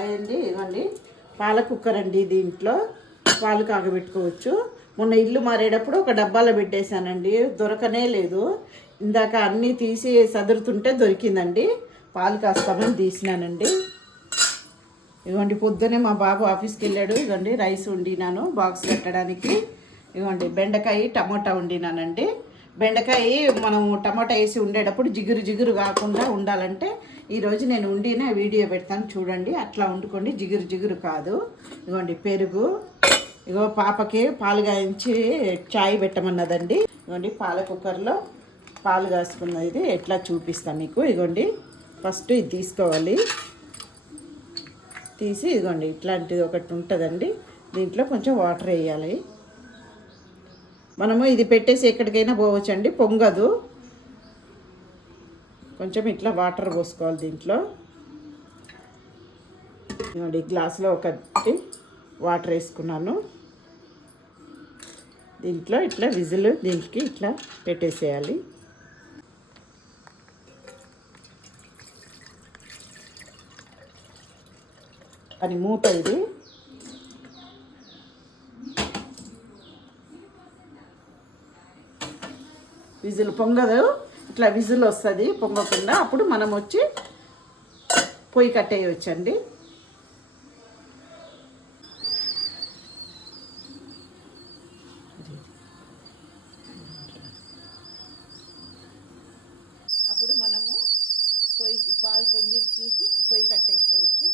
అండి ఇవ్వండి పాల కుక్కర్ అండి దీంట్లో. పాలు కాగబెట్టుకోవచ్చు. మొన్న ఇల్లు మారేటప్పుడు ఒక డబ్బాలో పెట్టేశానండి. దొరకనే లేదు. ఇందాక అన్నీ తీసి సదురుతుంటే దొరికిందండి. పాలు కాస్తామని తీసినానండి. ఇవ్వండి పొద్దునే మా బాబు ఆఫీస్కి వెళ్ళాడు. ఇవ్వండి రైస్ వండినాను బాక్స్ పెట్టడానికి ఇవ్వండి బెండకాయ టమోటా వండినానండి. బెండకాయ మనం టమోటా వేసి ఉండేటప్పుడు జిగురు జిగురు కాకుండా ఉండాలంటే ఈరోజు నేను వండిన వీడియో పెడతాను చూడండి. అట్లా వండుకోండి. జిగురు జిగురు కాదు. ఇవ్వండి పెరుగు. ఇగో పాపకి పాలు కాయించి చాయ్ పెట్టమన్నదండి. ఇవ్వండి పాల కుక్కర్లో పాలు కాసుకున్నది ఎట్లా చూపిస్తాను మీకు? ఇగోండి ఫస్ట్ ఇది తీసుకోవాలి. తీసి ఇదిగోండి ఇట్లాంటిది ఒకటి ఉంటుందండి. దీంట్లో కొంచెం వాటర్ వేయాలి. మనము ఇది పెట్టేసి ఎక్కడికైనా పోవచ్చండి. పొంగదు. కొంచెం ఇట్లా వాటర్ పోసుకోవాలి దీంట్లో. ఈ గ్లాస్లో ఒకటి వాటర్ వేసుకున్నాను. దీంట్లో ఇట్లా విజిల్ దీనికి ఇట్లా పెట్టేసేయాలి. అని మూత ఇది. విజిల్ పొంగదు. ఇట్లా విజిల్ వస్తుంది పొంగకుండా. అప్పుడు మనం వచ్చి పొయ్యి కట్టేయవచ్చండి అప్పుడు మనము పొయ్యి పాలు పొంగి చూసి పొయ్యి కట్టేసుకోవచ్చు.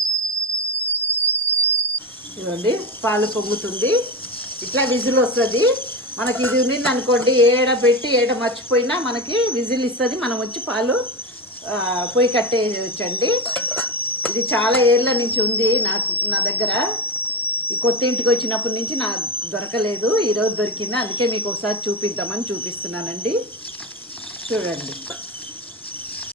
చూడండి పాలు పొంగుతుంది. ఇట్లా విజిల్ వస్తుంది. మనకి ఇది ఉన్నింది అనుకోండి ఏడ పెట్టి ఏడ మర్చిపోయినా మనకి విజిల్ ఇస్తుంది. మనం వచ్చి పాలు పొయ్యి కట్టేయచ్చండి. ఇది చాలా ఏళ్ళ నుంచి ఉంది నాకు నా దగ్గర. ఈ కొత్త ఇంటికి వచ్చినప్పటి నుంచి నాకు దొరకలేదు. ఈరోజు దొరికింది. అందుకే మీకు ఒకసారి చూపిద్దామని చూపిస్తున్నానండి. చూడండి.